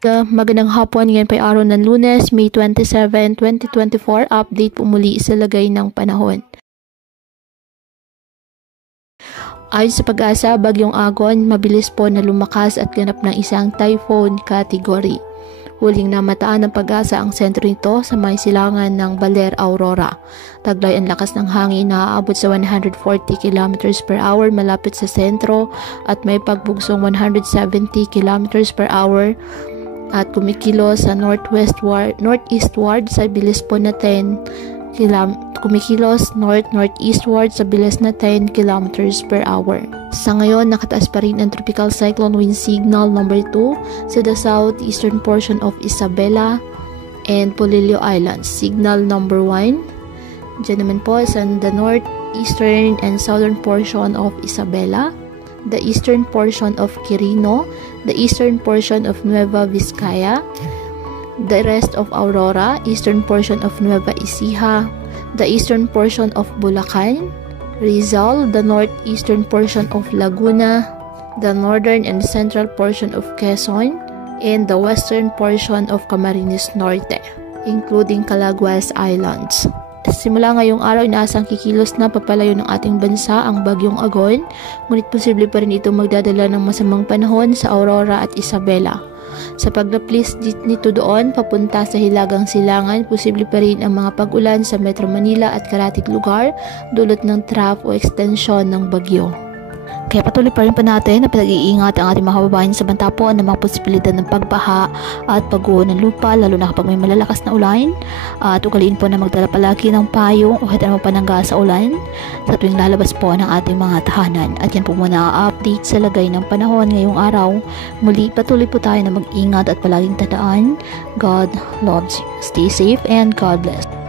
Magandang hapon, ngayon pa araw ng Lunes, May 27, 2024. Update po muli sa lagay ng panahon. Ayon sa Pag-asa, Bagyong Agon mabilis po na lumakas at ganap ng isang typhoon category. Huling namataan ng Pag-asa ang sentro nito sa may silangan ng Baler, Aurora. Taglay ang lakas ng hangin na aabot sa 140 km per hour malapit sa sentro at may pagbugsong 170 km per hour at kumikilos sa northeastward sa bilis po na 10 kumikilos northeastward sa bilis na 10 km per hour. Sa ngayon, nakataas pa rin ang tropical cyclone wind signal number 2 sa the southeastern portion of Isabela and Polillo Islands. Signal number 1 dyan naman po sa the northeastern and southern portion of Isabela, the eastern portion of Quirino, the eastern portion of Nueva Vizcaya, the rest of Aurora, eastern portion of Nueva Ecija, the eastern portion of Bulacan, Rizal, the northeastern portion of Laguna, the northern and central portion of Quezon, and the western portion of Camarines Norte, including Calaguas Islands. Simula ngayong araw, inaasang kikilos na papalayo ng ating bansa ang Bagyong Agon, ngunit posible pa rin ito magdadala ng masamang panahon sa Aurora at Isabela. Sa paglaplis nito doon, papunta sa Hilagang Silangan, posible pa rin ang mga pag-ulan sa Metro Manila at karatig lugar, dulot ng trough o extension ng bagyo. Kaya patuloy pa rin pa natin na pinag-iingat ang ating mga kababayan sa banta po ng mga posibilidad ng pagbaha at pagguho ng lupa, lalo na kapag may malalakas na ulan. At ugaliin po na magdala palagi ng payong o kahit anong panangga sa ulan sa tuwing lalabas po ng ating mga tahanan. At yan po muna ang update sa lagay ng panahon ngayong araw. Muli patuloy po tayo na mag-ingat at palaging tandaan, God loves you. Stay safe and God bless.